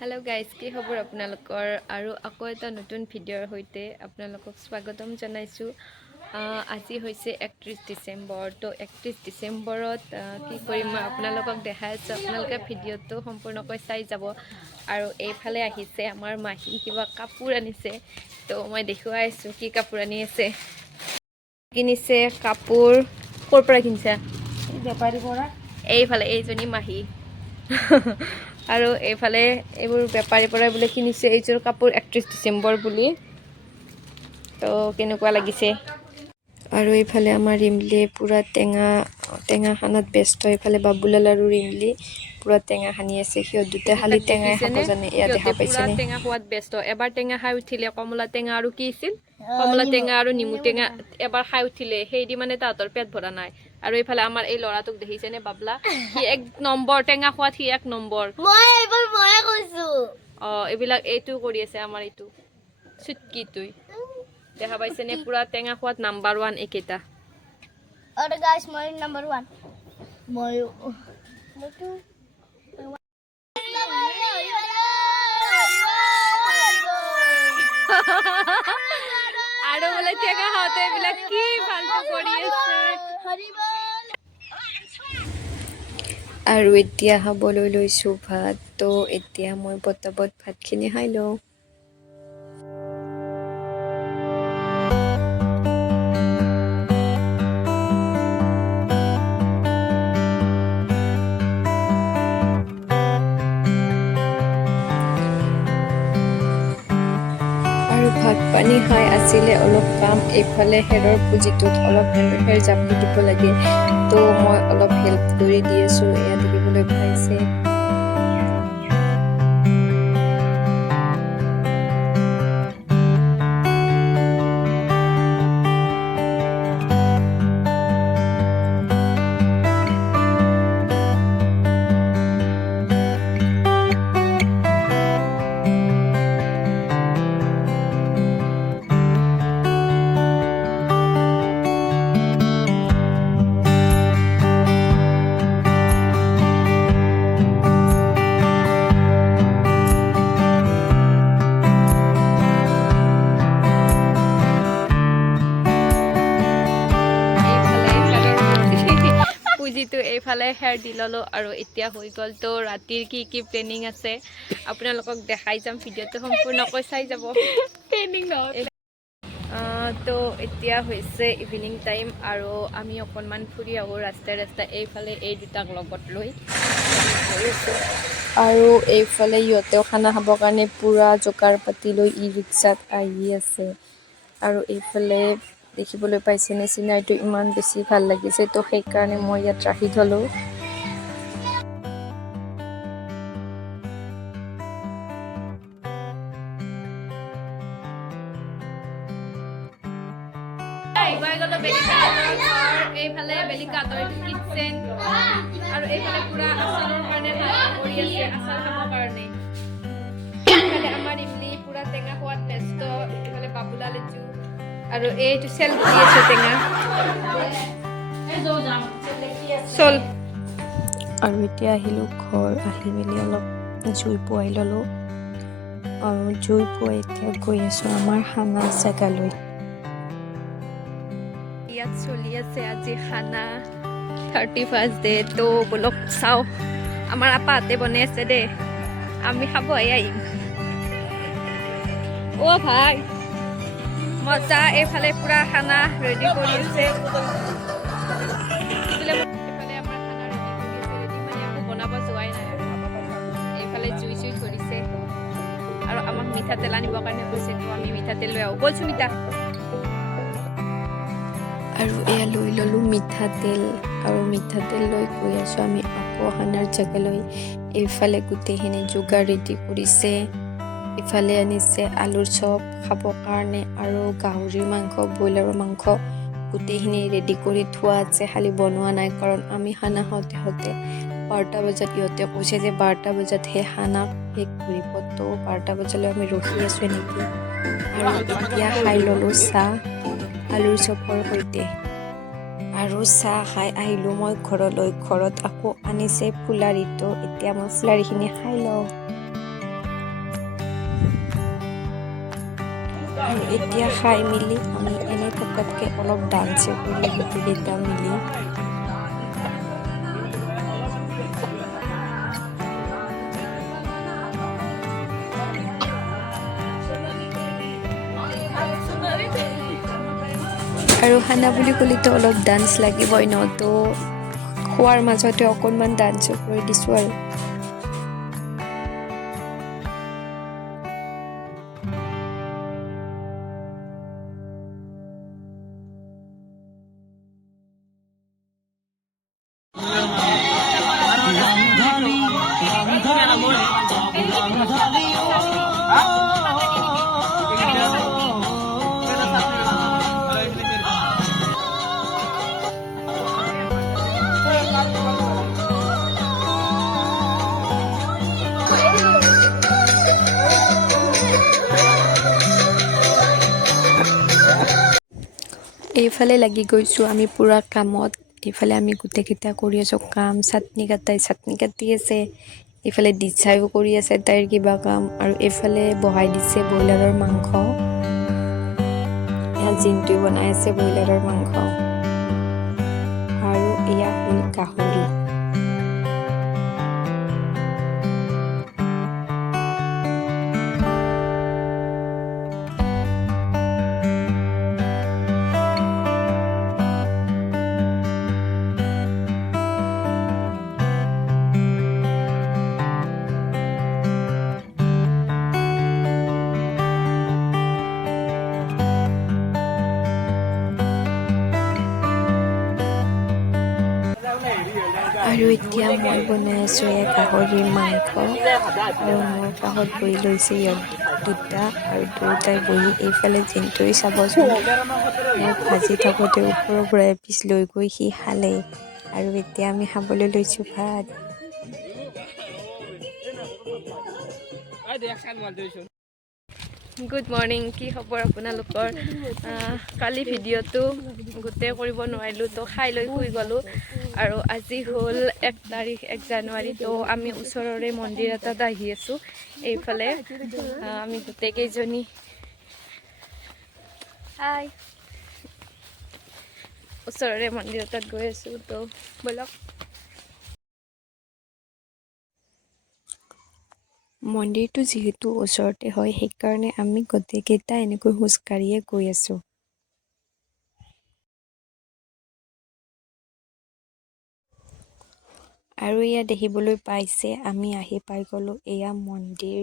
Hello guys, কি খবৰ আপোনালোকৰ আৰু আকৌ এটা নতুন ভিডিঅ'ৰ সৈতে আপোনালোকক স্বাগতম জনাইছো। আজি হৈছে 31 ডিসেম্বৰ। তো 31 ডিসেম্বৰত কি কৰিম মই আপোনালোকক দেখাই আছো। আপোনালোকে ভিডিঅ'টো সম্পূৰ্ণকৈ চাই যাব। আৰু এইফালে আহিছে আমাৰ মাহী কিবা কাপোৰ আনিছে। তো মই দেখুৱাই আছো কি কাপোৰ আনি আছে। কিনিছে কাপোৰ ক'ৰ পৰা কিনিছে? এই বেপাৰী পৰা। এইফালে এইজনী মাহী আৰু এইফালে এইবোৰ বেপাৰীৰ পৰা বোলে কিনিছে এইযোৰ কাপোৰ 31 ডিসেম্বৰ বুলি। তো কেনেকুৱা লাগিছে। আৰু এইফালে আমাৰ ৰিমলি পুৰা টেঙা খানাত ব্যস্ত। এইফালে বাবুলাল আৰু ৰিমলি পুৰা টেঙা সানি আছে। সিহঁত দুটা খালি টেঙাই খাব জানে। এয়া দেখা পাইছেনে? টেঙা খোৱাত ব্যস্ত। এবাৰ টেঙা খাই উঠিলে কমলা টেঙা আৰু কি আছিল কমলা টেঙা আৰু নিমু টেঙা এবাৰ খাই উঠিলে সেইদি মানে তাহাঁতৰ পেট ভৰা নাই। আৰু এইফালে আমাৰ এই ল'ৰাটোক দেখিছেনে বাবলা, সি এক নম্বৰ টেঙা খোৱাত সি এক নম্বৰ। ময়ে কৈছো। এইবিলাক এইটো কৰি আছে আমাৰ এইটো চুটকি তুই দেখা পাইছেনে পুৰা টেঙা খোৱাত নাম্বাৰ 1 একেটা। আৰু গাইস মই নাম্বাৰ 1 ময়ো আৰু বোলে টেঙা খাওঁতে এইবিলাক কি ফালতু কৰি আছে। আৰু এতিয়া খাবলৈ লৈছোঁ ভাত। তো এতিয়া মই পটাপট ভাতখিনি খাই লওঁ। আৰু ভাত পানী খাই আছিলে অলপ কাম। এইফালে হেৰৰ পুঁজিটোত অলপ হেৰ জাপি দিব লাগে। তো মই অলপ হেল্প কৰি দি আছো। এয়া দেখিবলৈ পাইছে। পুঁজিটো এইফালে হেৰ দি ললো আৰু এতিয়া হৈ গ'ল। তো ৰাতিৰ কি প্লেনিং আছে আপোনালোকক দেখাই যাম। ভিডিঅ'টো সম্পূৰ্ণকৈ চাই যাব। তো এতিয়া হৈছে ইভিনিং টাইম আৰু আমি অকণমান ফুৰি আহোঁ ৰাস্তাই এইফালে এই দুটাক লগত লৈ আৰু এইফালে ইহঁতেও খানা খাবৰ কাৰণে পুৰা জোগাৰ পাতি লৈ ই ৰিক্সাত আহি আছে। আৰু এইফালে দেখিবলৈ পাইছেনে চিনাৰীটো ইমান বেছি ভাল লাগিছে। তো সেইকাৰণে মই ইয়াত ৰাখি থলোঁ। এইফালে বেলিকাতৰ কিটচেন আৰু এইফালে পুৰা আচাৰৰ কাৰণে কৰি আছে। আচাৰ খাবৰ কাৰণে এইফালে আমাৰ ইমলি পুৰা টেঙা খোৱাত ব্যস্ত। এইফালে বাবুলাল লিচু আৰু এইটো চেল কৰি আছে টেঙা চল। আৰু এতিয়া আহিলোঁ ঘৰ। আহি মেলি অলপ জুই পুৱাই ল'লোঁ আৰু জুই পুৱাই এতিয়া গৈ আছোঁ আমাৰ খানা জেগালৈ। ইয়াত চলি আছে আজি খানা 31st ডে। তো বলক চাওঁ আমাৰ আপাহঁতে বনাই আছে দেই, আমি খাবহে আহিম। অ' ভাই মজা। এইফালে পুৰা খানা ৰেডি কৰি আছে। এইফালে আমাৰ খানা ৰেডি কৰি আছে। ৰেডি মানে আকৌ বনাব যোৱাই নাই আৰু এইফালে জুই ধৰিছে আৰু আমাক মিঠাতেল আনিবৰ কাৰণে কৈছে। তো আমি মিঠাতেল লৈ আহোঁ ব'ল সুমিতা। আৰু এয়া লৈ ল'লোঁ মিঠাতেল আৰু মিঠাতেল লৈ গৈ আছোঁ আমি আকৌ খানাৰ জেগালৈ। এইফালে গোটেইখিনি যোগাৰ ৰেডি কৰিছে। ইফালে আনিছে আলুৰ চপ খাবৰ কাৰণে আৰু গাহৰি মাংস ব্ৰইলাৰৰ মাংস গোটেইখিনি ৰেডি কৰি থোৱা আছে। খালি বনোৱা নাই কাৰণ আমি খানা খাওঁতে 12টা বজাত ইহঁতে কৈছে যে 12টা বজাতহে খানা শেষ কৰিব। তো 12টা বজালৈ আমি ৰখি আছোঁ এনেকৈ। আৰু এতিয়া খাই ল'লোঁ চাহ আলুৰ চপৰ সৈতে। আৰু চাহ খাই আহিলোঁ মই ঘৰলৈ। ঘৰত আকৌ আনিছে ফুলাৰি। তো এতিয়া মই ফুলাৰিখিনি খাই লওঁ। আৰু এতিয়া খাই মিলি আমি এনে থকাতকৈ অলপ ডান্সে কৰিলোঁ গোটেইকেইটা মিলি। আৰু খানা বুলি ক'লেতো অলপ ডান্স লাগিবই ন, তো খোৱাৰ মাজতে অকণমান ডান্সো কৰি দিছোঁ আৰু। এইফালে লাগি গৈছোঁ আমি পূৰা কামত। এইফালে আমি গোটেইকেইটা কৰি আছোঁ কাম। চাটনি কাটি আছে, এইফালে দিচাইও কৰি আছে তাইৰ কিবা কাম, আৰু এইফালে বহাই দিছে ব্ৰইলাৰৰ মাংস। এয়া জিনটোৱে বনাই আছে ব্ৰইলাৰৰ মাংস, আৰু এয়া হ'ল গাহৰি। আৰু এতিয়া মই বনাই আছোঁ এয়া গাহৰিৰ মাংস, আৰু মোৰ কাষত বহি লৈছে ইয়াত দুটা, আৰু দুয়োটাই বহি এইফালে জিনটোৱে চাবচোন মই ভাজি থাকোঁতে ওপৰৰ পৰা এপিচ লৈ গৈ সি খালে। আৰু এতিয়া আমি খাবলৈ লৈছোঁ ভাত। গুড মৰ্ণিং, কি খবৰ আপোনালোকৰ? কালি ভিডিঅ'টো গোটেই কৰিব নোৱাৰিলোঁ, তো খাই লৈ শুই গ'লোঁ। আৰু আজি হ'ল 1 জানুৱাৰী, তো আমি ওচৰৰে মন্দিৰ এটাত আহি আছোঁ। এইফালে আমি গোটেইকেইজনী ওচৰৰে মন্দিৰ এটাত গৈ আছোঁ, তো ব'লক। মন্দিৰটো যিহেতু ওচৰতে হয়, সেইকাৰণে আমি গোটেইকেইটা এনেকৈ খোজকাঢ়িয়ে গৈ আছোঁ। আৰু এয়া দেখিবলৈ পাইছে আমি আহি পাই গ'লোঁ এয়া মন্দিৰ।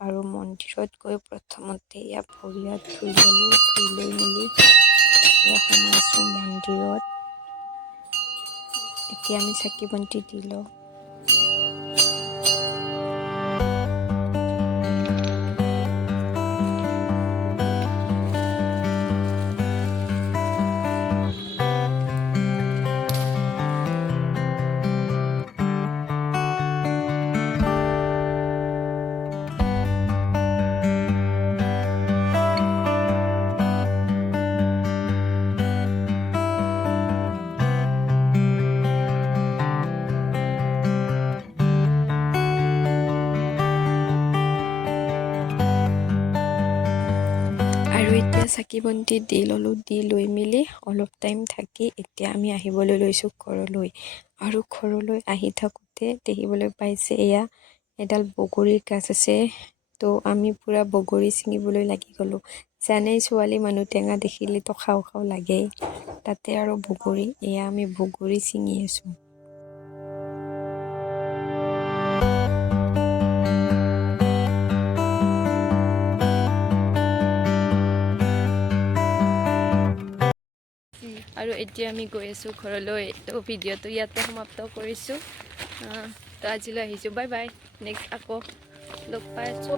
আৰু মন্দিৰত গৈ প্ৰথমতে এয়া ভৰি হাত ধুই ল'লোঁ, ধুই লৈ মেলি এয়া সোমাইছোঁ মন্দিৰত। এতিয়া আমি চাকি বন্তি দি লওঁ। আৰু এতিয়া চাকি বন্তি দি ল'লোঁ, দি লৈ মেলি অলপ টাইম থাকি এতিয়া আমি আহিবলৈ লৈছোঁ ঘৰলৈ। আৰু ঘৰলৈ আহি থাকোঁতে দেখিবলৈ পাইছে এয়া এডাল বগৰীৰ গছ আছে, তো আমি পূৰা বগৰী ছিঙিবলৈ লাগি গ'লোঁ। জানেই ছোৱালী মানুহ টেঙা দেখিলেতো খাওঁ খাওঁ লাগেই, তাতে আৰু বগৰী। এয়া আমি বগৰী ছিঙি আছোঁ। আৰু এতিয়া আমি গৈ আছোঁ ঘৰলৈ, তো ভিডিঅ'টো ইয়াতে সমাপ্ত কৰিছোঁ। তো আজিলৈ আহিছোঁ, বাই বাই। নেক্সট আকৌ লগ পাই আছোঁ।